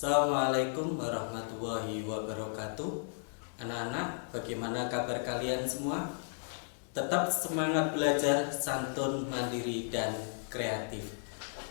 Assalamualaikum warahmatullahi wabarakatuh. Anak-anak, bagaimana kabar kalian semua? Tetap semangat belajar, santun, mandiri, dan kreatif.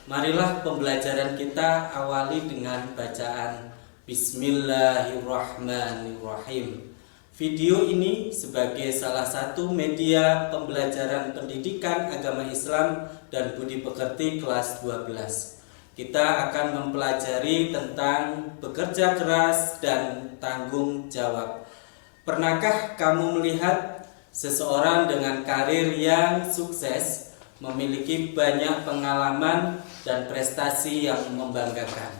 Marilah pembelajaran kita awali dengan bacaan Bismillahirrahmanirrahim. Video ini sebagai salah satu media pembelajaran pendidikan agama Islam dan budi pekerti kelas 12. Kita akan mempelajari tentang bekerja keras dan tanggung jawab. Pernahkah kamu melihat seseorang dengan karir yang sukses, memiliki banyak pengalaman dan prestasi yang membanggakan?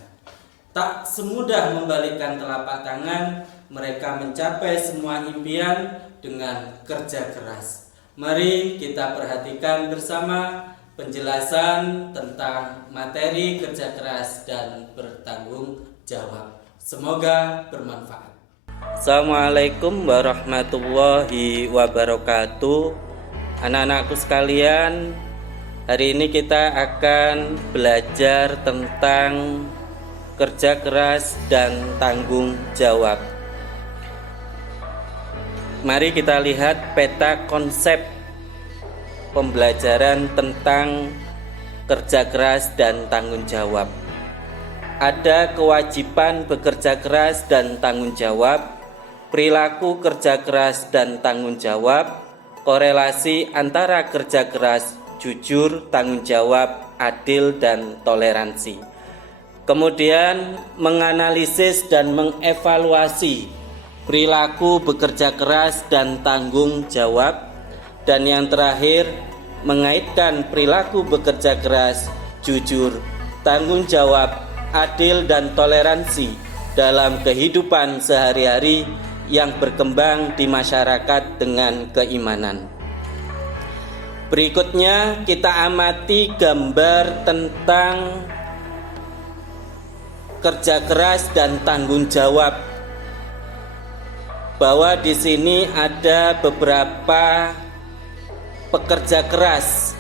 Tak semudah membalikkan telapak tangan, mereka mencapai semua impian dengan kerja keras. Mari kita perhatikan bersama penjelasan tentang materi kerja keras dan bertanggung jawab. Semoga bermanfaat. Assalamualaikum warahmatullahi wabarakatuh. Anak-anakku sekalian, hari ini kita akan belajar tentang kerja keras dan tanggung jawab. Mari kita lihat peta konsep pembelajaran tentang kerja keras dan tanggung jawab. Ada kewajiban bekerja keras dan tanggung jawab, perilaku kerja keras dan tanggung jawab, korelasi antara kerja keras, jujur, tanggung jawab, adil, dan toleransi. Kemudian menganalisis dan mengevaluasi perilaku bekerja keras dan tanggung jawab. Dan yang terakhir, mengaitkan perilaku bekerja keras, jujur, tanggung jawab, adil, dan toleransi dalam kehidupan sehari-hari yang berkembang di masyarakat dengan keimanan. Berikutnya kita amati gambar tentang kerja keras dan tanggung jawab. Bahwa di sini ada beberapa pekerja keras.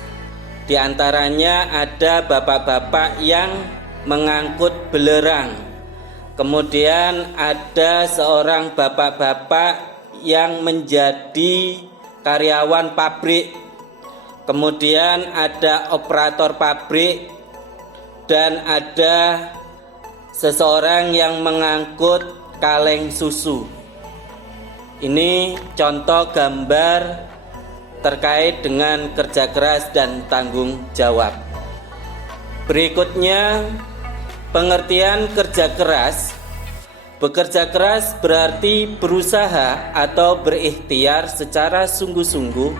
Di antaranya ada bapak-bapak yang mengangkut belerang. Kemudian ada seorang bapak-bapak yang menjadi karyawan pabrik. Kemudian ada operator pabrik dan ada seseorang yang mengangkut kaleng susu. Ini contoh gambar terkait dengan kerja keras dan tanggung jawab. Berikutnya, pengertian kerja keras. Bekerja keras berarti berusaha atau berikhtiar secara sungguh-sungguh.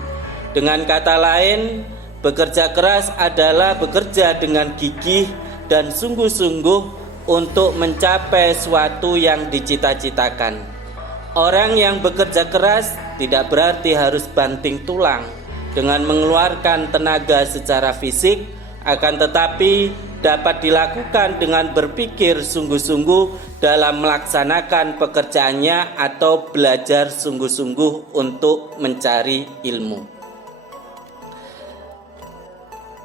Dengan kata lain, bekerja keras adalah bekerja dengan gigih dan sungguh-sungguh untuk mencapai suatu yang dicita-citakan. Orang yang bekerja keras tidak berarti harus banting tulang dengan mengeluarkan tenaga secara fisik, akan tetapi dapat dilakukan dengan berpikir sungguh-sungguh dalam melaksanakan pekerjaannya atau belajar sungguh-sungguh untuk mencari ilmu.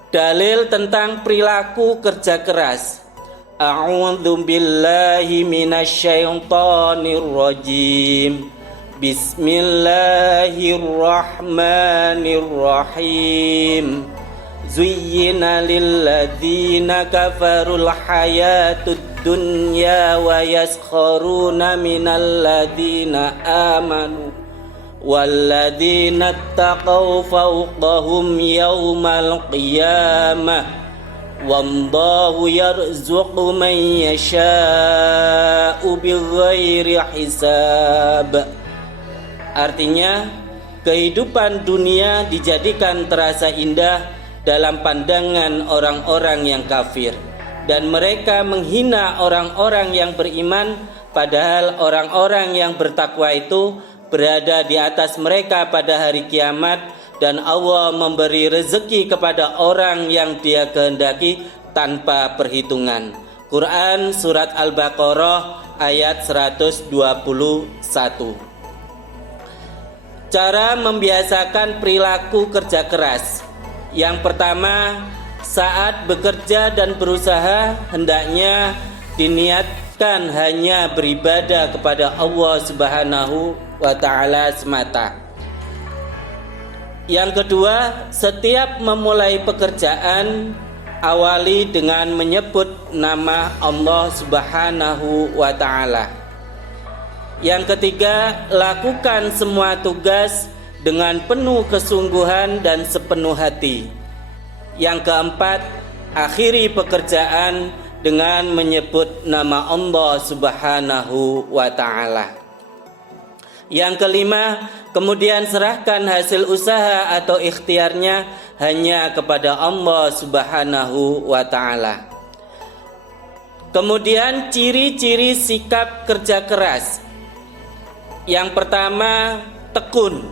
Dalil tentang perilaku kerja keras. A'udzu billahi minasyaitonir rajim. Bismillahirrahmanirrahim. Zuyyina lilladzina kafarul hayatud dunya wa yaskharuna minal ladzina amanu walladzina taqaw fawqahum yawmal qiyamah. Wallahu yarzuqu man yasha'u bighairi hisab. Artinya, kehidupan dunia dijadikan terasa indah dalam pandangan orang-orang yang kafir, dan mereka menghina orang-orang yang beriman, padahal orang-orang yang bertakwa itu berada di atas mereka pada hari kiamat. Dan Allah memberi rezeki kepada orang yang Dia kehendaki tanpa perhitungan. Quran Surat Al-Baqarah ayat 121. Cara membiasakan perilaku kerja keras. Yang pertama, saat bekerja dan berusaha hendaknya bukan hanya beribadah kepada Allah Subhanahu wa Ta'ala semata. Yang kedua, setiap memulai pekerjaan awali dengan menyebut nama Allah Subhanahu wa Ta'ala. Yang ketiga, lakukan semua tugas dengan penuh kesungguhan dan sepenuh hati. Yang keempat, akhiri pekerjaan dengan menyebut nama Allah Subhanahu wa Ta'ala. Yang kelima, kemudian serahkan hasil usaha atau ikhtiarnya hanya kepada Allah Subhanahu wa Ta'ala. Kemudian ciri-ciri sikap kerja keras. Yang pertama, tekun.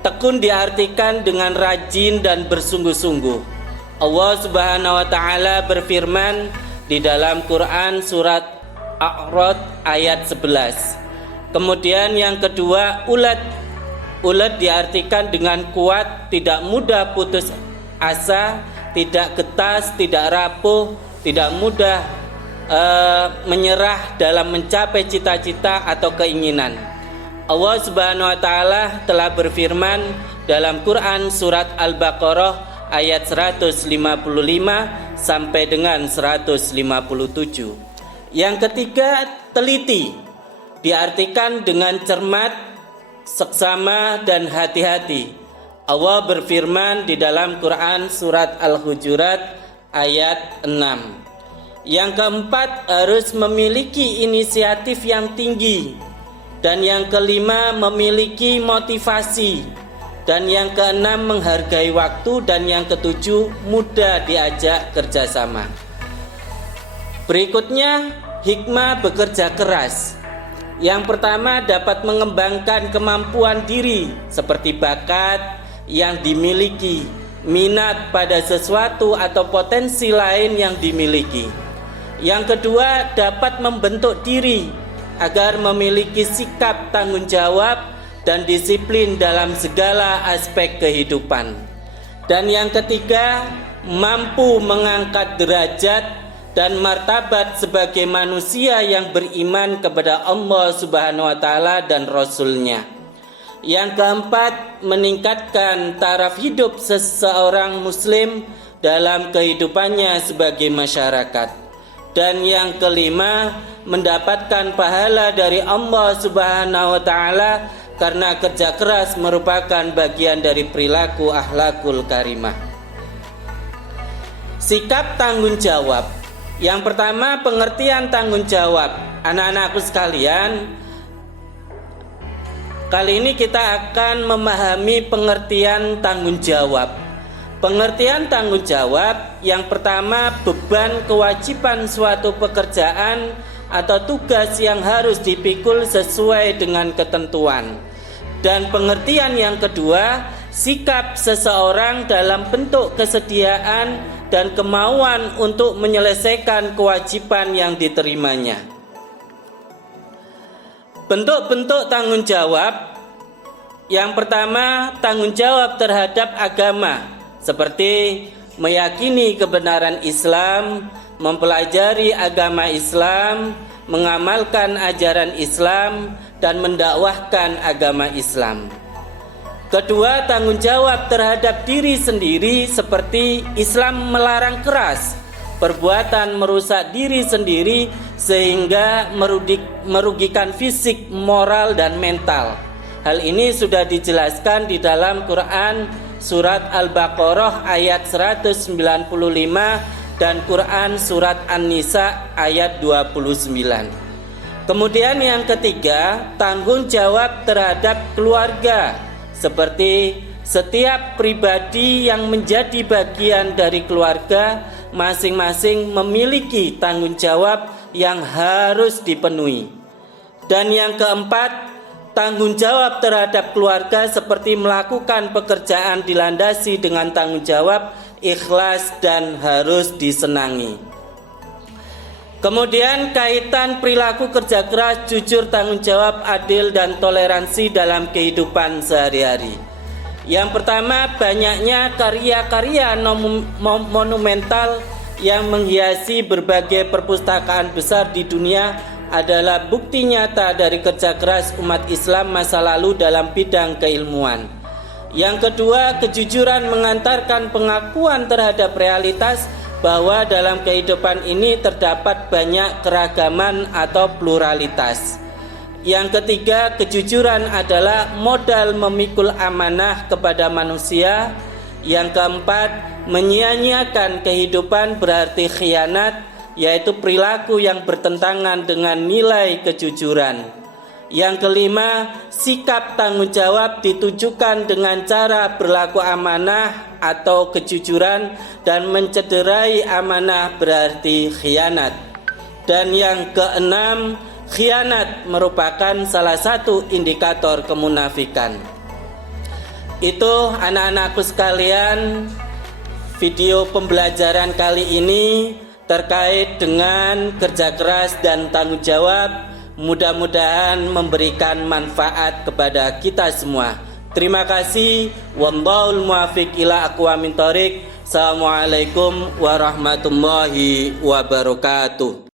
Tekun diartikan dengan rajin dan bersungguh-sungguh. Allah Subhanahu wa Ta'ala berfirman di dalam Quran surat A'rad ayat 11. Kemudian yang kedua, ulet. Ulet diartikan dengan kuat, tidak mudah putus asa, tidak getas, tidak rapuh, tidak mudah menyerah dalam mencapai cita-cita atau keinginan. Allah Subhanahu wa Ta'ala telah berfirman dalam Quran surat Al-Baqarah ayat 155 sampai dengan 157. Yang ketiga, teliti. Diartikan dengan cermat, seksama dan hati-hati. Allah berfirman di dalam Quran surat Al-Hujurat ayat 6. Yang keempat, harus memiliki inisiatif yang tinggi. Dan yang kelima, memiliki motivasi. Dan yang keenam, menghargai waktu. Dan yang ketujuh, mudah diajak kerjasama. Berikutnya, hikmah bekerja keras. Yang pertama, dapat mengembangkan kemampuan diri seperti bakat yang dimiliki, minat pada sesuatu atau potensi lain yang dimiliki. Yang kedua, dapat membentuk diri agar memiliki sikap tanggung jawab dan disiplin dalam segala aspek kehidupan. Dan yang ketiga, mampu mengangkat derajat dan martabat sebagai manusia yang beriman kepada Allah Subhanahu wa Ta'ala dan Rasul-Nya. Yang keempat, meningkatkan taraf hidup seseorang muslim dalam kehidupannya sebagai masyarakat. Dan yang kelima, mendapatkan pahala dari Allah Subhanahu wa Ta'ala karena kerja keras merupakan bagian dari perilaku akhlakul karimah. Sikap tanggung jawab. Yang pertama, pengertian tanggung jawab. Anak-anakku sekalian, kali ini kita akan memahami pengertian tanggung jawab. Pengertian tanggung jawab yang pertama, beban kewajiban suatu pekerjaan atau tugas yang harus dipikul sesuai dengan ketentuan. Dan pengertian yang kedua, sikap seseorang dalam bentuk kesediaan dan kemauan untuk menyelesaikan kewajiban yang diterimanya. Bentuk-bentuk tanggung jawab. Yang pertama, tanggung jawab terhadap agama, seperti meyakini kebenaran Islam, mempelajari agama Islam, mengamalkan ajaran Islam, dan mendakwahkan agama Islam. Kedua, tanggung jawab terhadap diri sendiri, seperti Islam melarang keras, perbuatan merusak diri sendiri sehingga merugikan fisik, moral, dan mental. Hal ini sudah dijelaskan di dalam Quran surat Al-Baqarah ayat 195 dan Quran surat An-Nisa ayat 29. Kemudian yang ketiga, tanggung jawab terhadap keluarga, seperti setiap pribadi yang menjadi bagian dari keluarga masing-masing memiliki tanggung jawab yang harus dipenuhi. Dan yang keempat, tanggung jawab terhadap keluarga seperti melakukan pekerjaan dilandasi dengan tanggung jawab, ikhlas, dan harus disenangi. Kemudian kaitan perilaku kerja keras, jujur, tanggung jawab, adil, dan toleransi dalam kehidupan sehari-hari. Yang pertama, banyaknya karya-karya monumental yang menghiasi berbagai perpustakaan besar di dunia adalah bukti nyata dari kerja keras umat Islam masa lalu dalam bidang keilmuan. Yang kedua, kejujuran mengantarkan pengakuan terhadap realitas bahwa dalam kehidupan ini terdapat banyak keragaman atau pluralitas. Yang ketiga, kejujuran adalah modal memikul amanah kepada manusia. Yang keempat, menyia-nyiakan kehidupan berarti khianat, yaitu perilaku yang bertentangan dengan nilai kejujuran. Yang kelima, sikap tanggung jawab ditujukan dengan cara berlaku amanah atau kejujuran dan mencederai amanah berarti khianat. Dan yang keenam, khianat merupakan salah satu indikator kemunafikan. Itu anak-anakku sekalian, video pembelajaran kali ini terkait dengan kerja keras dan tanggung jawab, mudah-mudahan memberikan manfaat kepada kita semua. Terima kasih. Wallahul muwaffiq ila aqwamit thoriq. Assalamualaikum warahmatullahi wabarakatuh.